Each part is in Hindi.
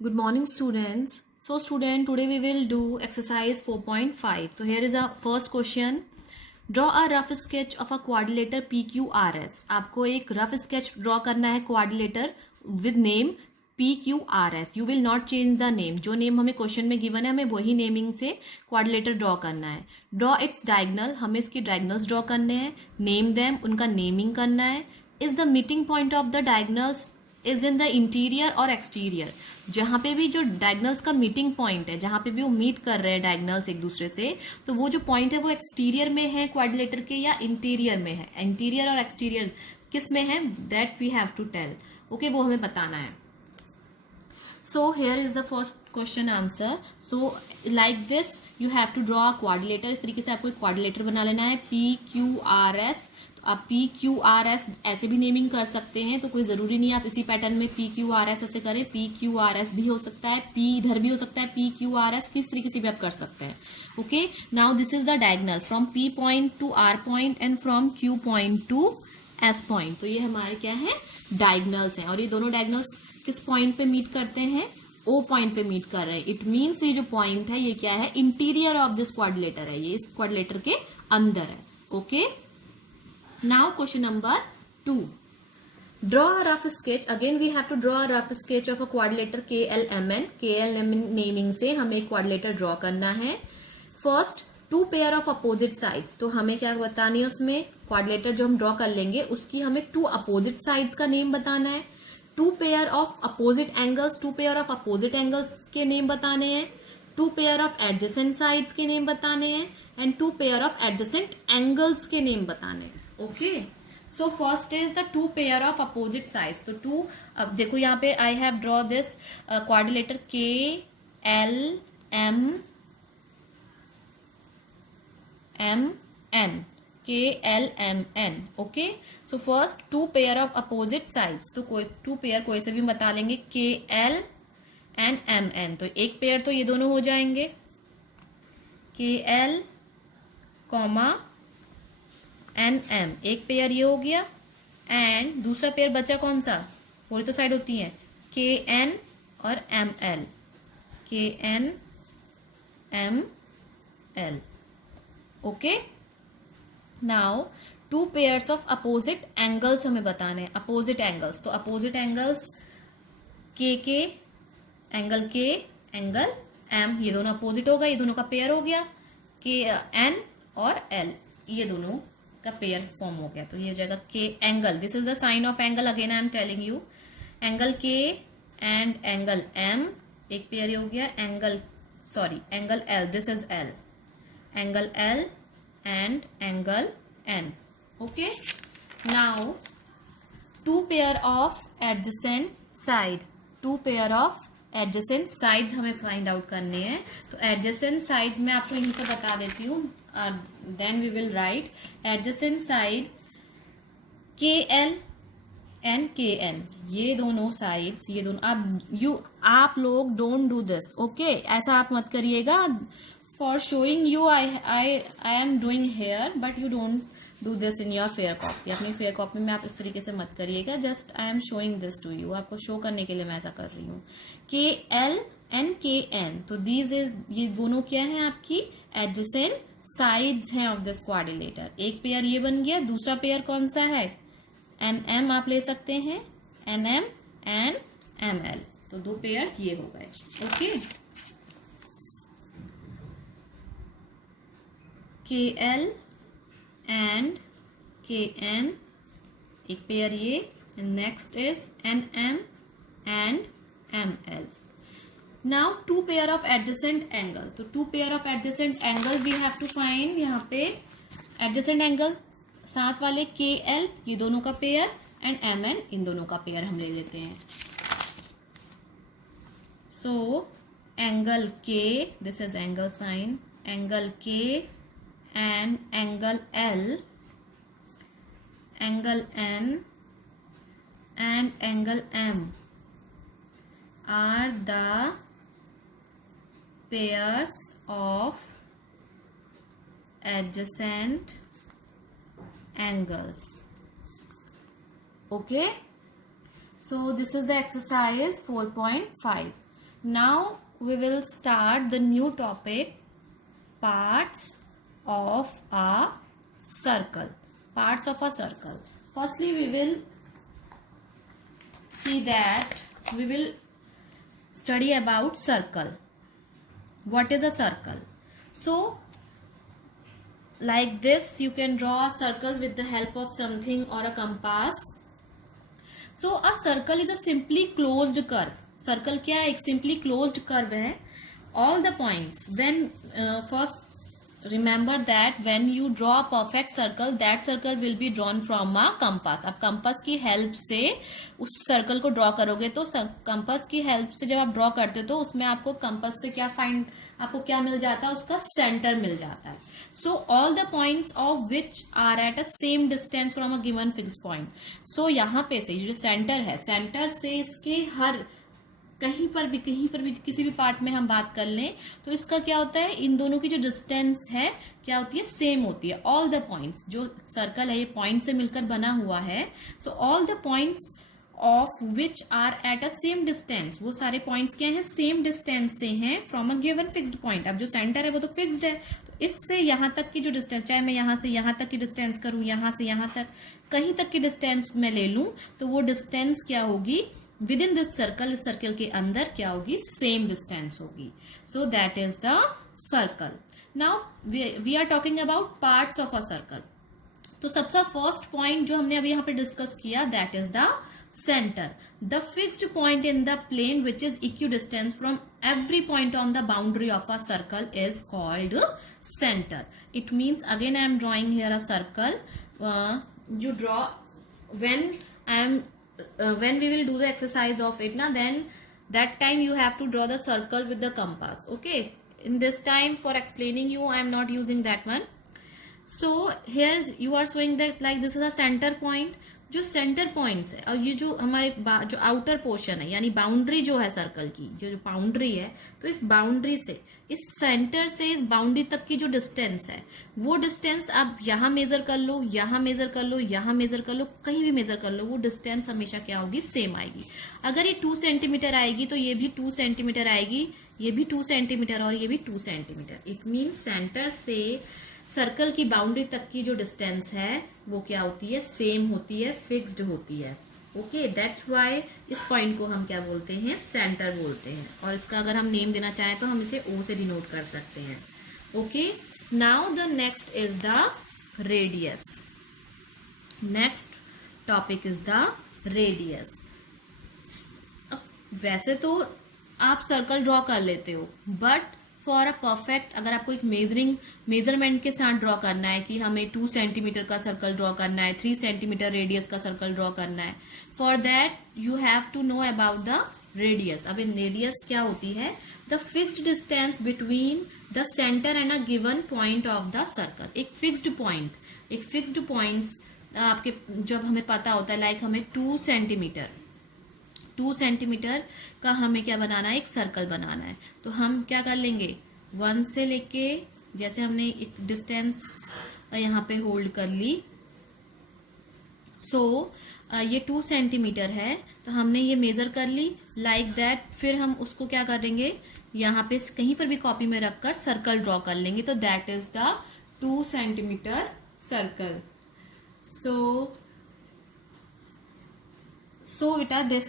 Good morning, students. So, student, today we will do exercise 4.5. So, here is our first question. Draw a rough sketch of a quadrilateral PQRS. आपको एक rough sketch draw करना है quadrilateral with name PQRS. You will not change the name. जो name हमें question में given है हमें वही naming से quadrilateral draw करना है. Draw its diagonal. हमें इसकी diagonals draw करने हैं. Name them. उनका naming करना है. Is the meeting point of the diagonals is in the interior और एक्सटीरियर. जहां पे भी जो डायगनल्स का मीटिंग पॉइंट है, जहां पे भी वो मीट कर रहे हैं डायगनल्स एक दूसरे से, तो वो जो पॉइंट है वो एक्सटीरियर में है क्वाड्रिलेटर के या इंटीरियर में है. इंटीरियर और एक्सटीरियर किस में है, that we have to tell. Okay, वो हमें बताना है. So here is the first question answer. So like this you have to draw a quadrilateral. इस तरीके से आपको एक क्वाड्रिलेटर बना लेना है. PQRS. आप PQRS ऐसे भी नेमिंग कर सकते हैं, तो कोई जरूरी नहीं आप इसी पैटर्न में PQRS ऐसे करें. PQRS भी हो सकता है, P इधर भी हो सकता है, PQRS किस तरीके से भी आप कर सकते हैं. Okay, now this is the diagonal from P point two R point and from Q point two S point. तो ये हमारे क्या है, डायगोनल्स हैं. और ये दोनों डायगोनल्स किस पॉइंट पे मीट करते हैं, O पॉइंट पे मीट कर रहे हैं. इट मीन्स ये जो पॉइंट है ये क्या है, इंटीरियर ऑफ दिस क्वाड्रिलेटर है, ये इस क्वाड्रिलेटर के अंदर है. Okay, now question number 2. Draw a rough sketch. Again we have to draw a rough sketch of a quadrilateral KLMN. KLMN naming से हमें एक quadrilateral draw करना है. First, two pair of opposite sides. तो हमें क्या बतानी है उसमें, quadrilateral जो हम draw कर लेंगे उसकी हमें two opposite sides का नेम बताना है. Two pair of opposite angles. Two pair of opposite angles के नेम बताने हैं. Two pair of adjacent sides के नेम बताने हैं. And two pair of adjacent angles के नेम बताने हैं. Okay, so first is the two pair of opposite side. तो टू, अब देखो यहाँ पे I have draw this quadrilateral KLMN. Okay, so first two pair of opposite sides. तो कोई टू पेयर कोई से भी बता लेंगे, KL एंड MN. तो एक पेयर तो ये दोनों हो जाएंगे, KL कॉमा NM. एक पेयर ये हो गया. एंड दूसरा पेयर बचा कौन सा, पूरी तो साइड होती है, KN और ML. KN ML. Okay, now two pairs of opposite angles हमें बताने हैं. अपोजिट एंगल्स, तो अपोजिट एंगल्स के एंगल K, एंगल M. ये दोनों अपोजिट होगा, ये दोनों का पेयर हो गया. KN और L ये दोनों का पेयर फॉर्म हो गया. तो ये हो जाएगा K angle. This is the sign of angle. Again I am telling you, angle K and angle M एक पेयर हो गया. Angle angle L, this is L. Angle L and angle N. Okay, now two pair of adjacent side. Two pair of adjacent sides हमें फाइंड आउट करने हैं. तो एडजेसेंट साइड्स मैं आपको यहीं पर बता देती हूँ. Then we will write adjacent side KL and KN. ये दोनों साइड्स, ये दोनों, आप लोग डोंट डू दिस. ओके, ऐसा आप मत करिएगा. For showing you I am doing here, but you don't do this in your fair copy. अपनी फेयर कॉपी में आप इस तरीके से मत करिएगा. Just I am showing this to you. आपको शो करने के लिए मैं ऐसा कर रही हूँ. KL and KN. तो दीज इज, ये दोनों क्या है आपकी एडजेसेंट साइड्स हैं ऑफ दिस क्वाड्रिलेटर. एक पेयर ये बन गया. दूसरा पेयर कौन सा है, NM आप ले सकते हैं, NM एंड ML. तो दो पेयर ये हो गए. ओके, KL एंड KN एक पेयर ये. Next is NM and ML. Now two pair of adjacent angle. तो two pair of adjacent angle we have to find. यहाँ पे adjacent angle साथ वाले KL ये दोनों का पेयर एंड MN इन दोनों का पेयर हम ले लेते हैं. So angle K, this is angle sign, angle K and angle L, angle N and angle M are the pairs of adjacent angles. Okay, so this is the exercise 4.5. Now we will start the new topic, parts of a circle. Parts of a circle. Firstly, we will see that we will study about circle. What is a circle? So, like this, you can draw a circle with the help of something or a compass. So, a circle is a simply closed curve. Circle क्या है? एक सिंपली क्लोज्ड कर्व है. All the points when first remember that when you draw a perfect circle, that circle will be drawn from a compass. अब कंपास की हेल्प से उस सर्कल को ड्रॉ करोगे तो कंपास की हेल्प से जब आप ड्रॉ करते हो तो उसमें आपको कंपास से आपको क्या मिल जाता है? उसका सेंटर मिल जाता है. So all the points of which are at a same distance from a given fix point. So यहाँ पे से जो सेंटर है, सेंटर से इसके हर कहीं पर भी किसी भी पार्ट में हम बात कर लें तो इसका क्या होता है? इन दोनों की जो डिस्टेंस है क्या होती है? सेम होती है. ऑल द पॉइंट्स, जो सर्कल है ये पॉइंट से मिलकर बना हुआ है. So all the points of which are at a same distance, वो सारे पॉइंट्स क्या है? सेम डिस्टेंस से हैं from a given fixed point. अब जो सेंटर है वो तो फिक्स्ड है, तो इससे यहां तक की जो डिस्टेंस, चाहे मैं यहां से यहां तक की डिस्टेंस करूं, यहां से यहां तक कहीं तक की डिस्टेंस मैं ले लूं, तो वो डिस्टेंस क्या होगी? विद इन दिस सर्कल, इस सर्कल के अंदर क्या होगी? सेम डिस्टेंस होगी. So that is the circle. Now we are talking about parts of a circle. तो सबसे फर्स्ट पॉइंट जो हमने अभी यहाँ पे डिस्कस किया, that is the centre. The fixed point in the plane which is equidistant from every point on the boundary of a circle is called centre. It means again I am drawing here a circle. You draw when we will do the exercise of it, then that time you have to draw the circle with the compass. Okay, in this time for explaining you I am not using that one. So here you are showing that like this is a center point. जो सेंटर पॉइंट्स है और ये जो हमारे जो आउटर पोर्शन है, यानी बाउंड्री जो है सर्कल की, जो बाउंड्री है, तो इस बाउंड्री से, इस सेंटर से इस बाउंड्री तक की जो डिस्टेंस है, वो डिस्टेंस आप यहाँ मेजर कर लो, यहाँ मेजर कर लो, यहाँ मेजर कर लो, कहीं भी मेजर कर लो, वो डिस्टेंस हमेशा क्या होगी? सेम आएगी. अगर ये 2 सेंटीमीटर आएगी तो ये भी 2 सेंटीमीटर आएगी, ये भी 2 सेंटीमीटर और ये भी 2 सेंटीमीटर. इट मीन्स सेंटर से सर्कल की बाउंड्री तक की जो डिस्टेंस है वो क्या होती है? सेम होती है, फिक्स्ड होती है. ओके, दैट्स व्हाई इस पॉइंट को हम क्या बोलते हैं? सेंटर बोलते हैं. और इसका अगर हम नेम देना चाहें तो हम इसे ओ से डिनोट कर सकते हैं. Okay, now the next is the radius. Next topic is the radius. वैसे तो आप सर्कल ड्रॉ कर लेते हो, बट फॉर अ परफेक्ट, अगर आपको एक मेजरमेंट के साथ ड्रॉ करना है कि हमें 2 सेंटीमीटर का सर्कल ड्रॉ करना है, 3 सेंटीमीटर रेडियस का सर्कल ड्रॉ करना है, for that you have to know about the radius. अब इन रेडियस क्या होती है? The fixed distance between the centre and a given point of the circle. एक फिक्स्ड पॉइंट्स आपके जब हमें पता होता है, लाइक हमें 2 सेंटीमीटर का हमें क्या बनाना है? एक सर्कल बनाना है. तो हम क्या कर लेंगे? 1 से लेके, जैसे हमने एक डिस्टेंस यहाँ पे होल्ड कर ली. सो ये 2 सेंटीमीटर है, तो हमने ये मेजर कर ली लाइक दैट. फिर हम उसको क्या करेंगे? यहाँ पे कहीं पर भी कॉपी में रखकर सर्कल ड्रॉ कर लेंगे. तो that is the 2 centimetre circle. So beta this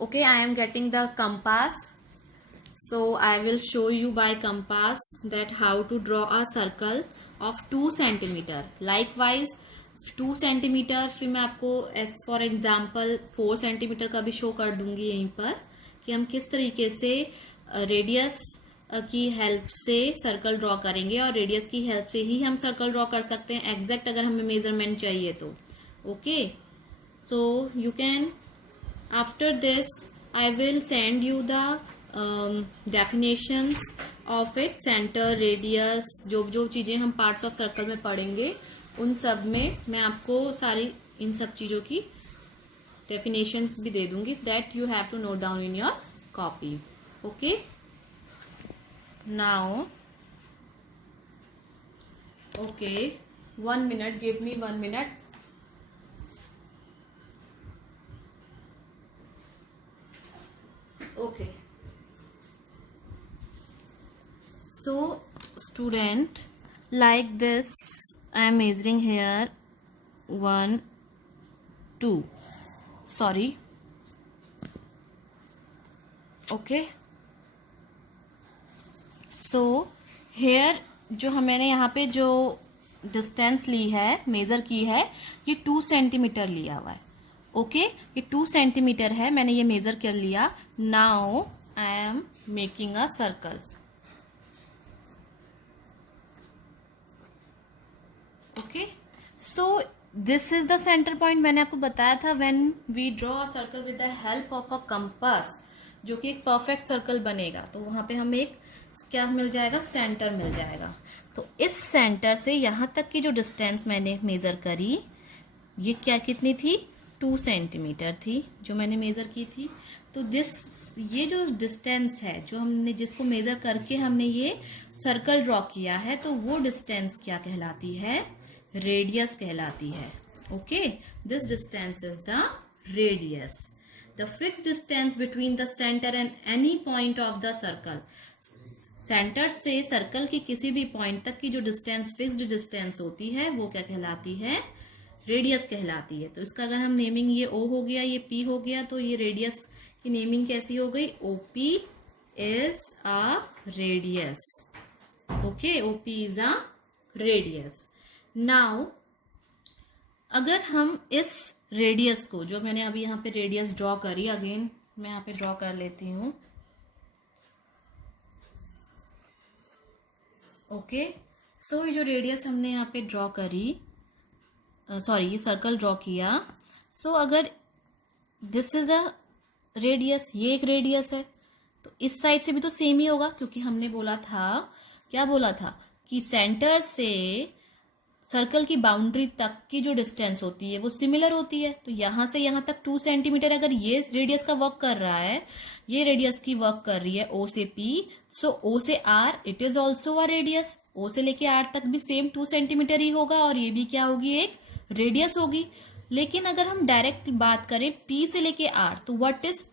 okay, I am getting the compass, so I will show you by compass that how to draw a circle of 2 centimeter. Likewise 2 centimetre, फिर मैं आपको एज फॉर एग्जाम्पल 4 सेंटीमीटर का भी शो कर दूंगी यहीं पर कि हम किस तरीके से रेडियस की हेल्प से सर्कल ड्रॉ करेंगे. और रेडियस की हेल्प से ही हम सर्कल ड्रॉ कर सकते हैं एग्जैक्ट अगर हमें मेजरमेंट चाहिए तो. Okay, so you can, after this I will send you the definitions of it, center, radius, जो चीजें हम parts of circle में पढ़ेंगे उन सब में मैं आपको सारी इन सब चीजों की definitions भी दे दूंगी, that you have to note down in your copy. Okay, now okay, 1 minute, give me 1 minute. Okay. So, student, like this, I am measuring here 1, 2. Sorry. Okay. So, here जो मैंने यहाँ पे जो डिस्टेंस ली है, मेजर की है, ये 2 सेंटीमीटर लिया हुआ है. ओके, ये 2 सेंटीमीटर है, मैंने ये मेजर कर लिया. Now I am making a circle. Okay, so this is the centre point. मैंने आपको बताया था when we draw a circle with the help of a compass, जो कि एक परफेक्ट सर्कल बनेगा, तो वहां पे हमें एक क्या मिल जाएगा, सेंटर मिल जाएगा. तो इस सेंटर से यहाँ तक की जो डिस्टेंस मैंने मेजर करी, ये क्या कितनी थी, 2 सेंटीमीटर थी जो मैंने मेजर की थी. तो ये जो डिस्टेंस है, जो हमने जिसको मेजर करके हमने ये सर्कल ड्रॉ किया है, तो वो डिस्टेंस क्या कहलाती है, रेडियस कहलाती है. Okay, this distance is the radius. The fixed distance between the centre and any point of the circle. Centre से सर्कल के किसी भी पॉइंट तक की जो डिस्टेंस, फिक्स्ड डिस्टेंस होती है, वो क्या कहलाती है, रेडियस कहलाती है. तो इसका अगर हम नेमिंग, ये O हो गया, ये P हो गया, तो ये रेडियस की नेमिंग कैसी हो गई, OP is a radius. Okay, OP is a radius. Now अगर हम इस रेडियस को, जो मैंने अभी यहाँ पे रेडियस ड्रॉ करी, अगेन मैं यहाँ पे ड्रॉ कर लेती हूँ. ओके, सो ये जो रेडियस हमने यहाँ पे ड्रॉ करी, सॉरी ये सर्कल ड्रॉ किया. सो अगर दिस इज अ रेडियस, ये एक रेडियस है, तो इस साइड से भी तो सेम ही होगा, क्योंकि हमने बोला था, क्या बोला था, कि सेंटर से सर्कल की बाउंड्री तक की जो डिस्टेंस होती है वो सिमिलर होती है. तो यहां से यहां तक 2 सेंटीमीटर, अगर ये रेडियस का वर्क कर रहा है, ये रेडियस की वर्क कर रही है O से P, सो O से R it is also a radius. O से लेके R तक भी सेम 2 सेंटीमीटर ही होगा, और ये भी क्या होगी, एक रेडियस होगी. लेकिन अगर हम डायरेक्ट बात करें P से लेके R, तो what is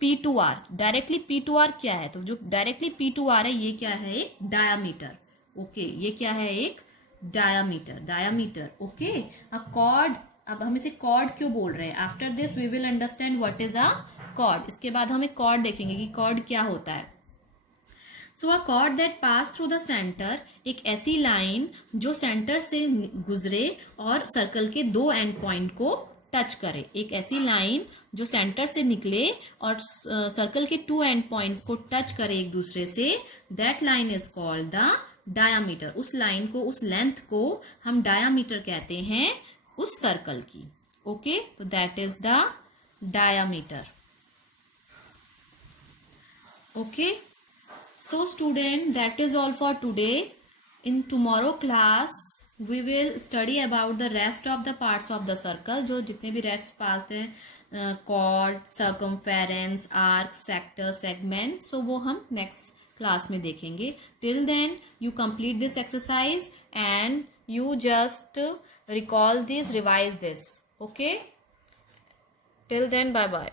P to R, directly P to R क्या है, तो जो डायरेक्टली P टू R है, ये क्या है, एक डायामीटर. ओके, ये क्या है, एक डायामीटर. ओके, अ कॉर्ड. अब हम इसे कॉर्ड क्यों बोल रहे हैं, after this we will understand what is a chord. इसके बाद हम एक कॉर्ड देखेंगे कि कॉर्ड क्या होता है. So a chord that pass through the centre, एक ऐसी लाइन जो सेंटर से गुजरे और सर्कल के 2 एंड पॉइंट को टच करे. एक ऐसी लाइन जो सेंटर से निकले और सर्कल के 2 एंड पॉइंट्स को टच करे एक दूसरे से, that line is called the diameter. उस लाइन को, उस लेंथ को हम डायामीटर कहते हैं, उस सर्कल की. ओके, तो that is the diameter. Okay, so student, that is all for today. In tomorrow class we will study about the rest of the parts of the circle. जो जितने भी rest parts हैं, chord, circumference, arc, sector, segment, so वो हम next class में देखेंगे. Till then you complete this exercise and you just recall this, revise this. Okay, till then, bye bye.